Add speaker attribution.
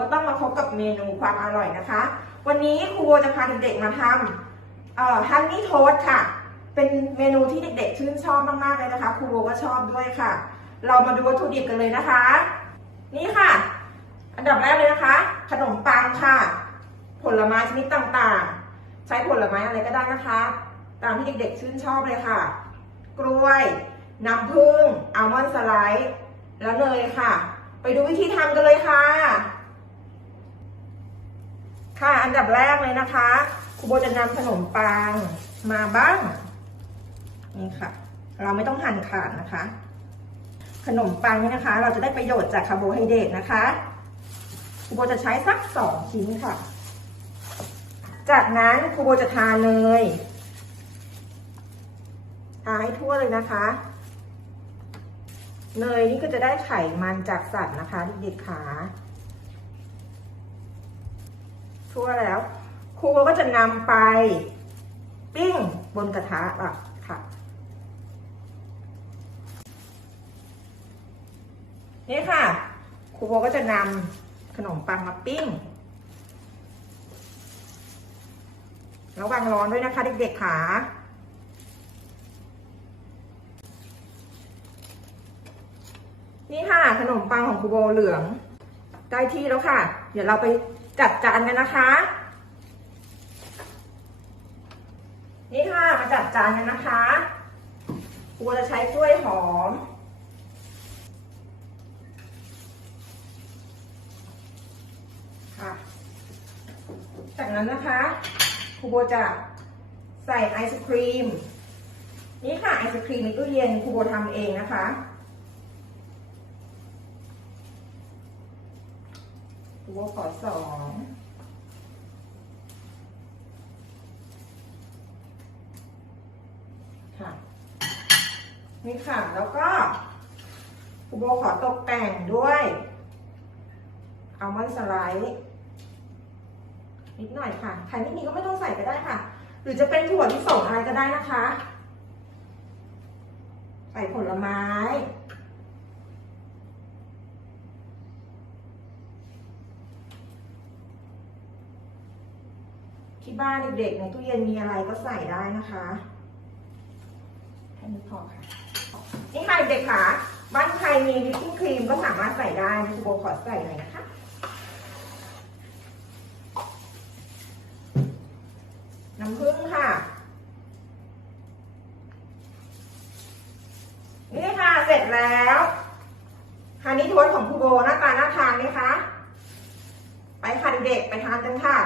Speaker 1: ก็ต้องมาพบกับเมนูความอร่อยนะคะ วันนี้ครูโบจะพาเด็กๆมาทำฮันนี่โทสค่ะ เป็นเมนูที่เด็กๆชื่นชอบมากๆเลยนะคะครูโบก็ชอบด้วยค่ะ เรามาดูวัตถุดิบกันเลยนะคะ นี่ค่ะ อันดับแรกเลยนะคะ ขนมปังค่ะ ผลไม้ชนิดต่างๆ ใช้ผลไม้อะไรก็ได้นะคะ ตามที่เด็กๆชื่นชอบเลยค่ะ กล้วยน้ำผึ้งอัลมอนด์สไลด์แล้วเนยค่ะ ไปดูวิธีทำกันเลยค่ะ ค่ะอันดับแรกเลยนะคะครูโบจะนำขนมปังมาบ้าง นี่ค่ะ เราไม่ต้องหั่นขาดนะคะ ขนมปังนี่นะคะ เราจะได้ประโยชน์จากคาร์โบไฮเดรตนะคะครูโบจะใช้สักสองชิ้นค่ะ จากนั้นครูโบจะทาเนยทาให้ทั่วเลยนะคะ เนยนี่ก็จะได้ไขมันจากสัตว์นะคะเด็กๆขา ทั่วแล้ว ครูก็จะนำไป ปิ้งบนกระทะอะค่ะ นี่ค่ะ ครูก็จะนำขนมปังมาปิ้งระวังร้อนด้วยนะคะเด็กๆขานี่ค่ะขนมปังของครูโบเหลือง ได้ที่แล้วค่ะ เดี๋ยวเราไป จัดจานกันนะคะ นี่ค่ะมาจัดจานกันนะคะครูโบจะใช้กล้วยหอม ค่ะ จากนั้นนะคะครูโบจะใส่ไอศครีม นี่ค่ะไอศครีมในตู้เย็นครูโบทำเองนะคะ ครูโบขอสองค่ะนี่ค่ะ แล้วก็ครูโบขอตกแต่งด้วยอัลมอนด์สไลด์นิดหน่อยค่ะใครไม่มีก็ไม่ต้องใส่ก็ได้ค่ะ หรือจะเป็นถั่วที่ส่งอะไรก็ได้นะคะ ใส่ผลไม้ ที่บ้านเด็กๆในตู้เย็นมีอะไรก็ใส่ได้นะคะแค่นี้พอค่ะนี่ค่ะเด็กค่ะ บ้านใครมีวิปปิ้งครีมก็สามารถใส่ได้ครูโบขอใส่หน่อยนะคะน้ำผึ้งค่ะ นี่ค่ะเสร็จแล้วฮันนี่ทสต์ของครูโบหน้าตาน่าทานไหมคะ ไปค่ะเด็กๆไปทานกันค่ะ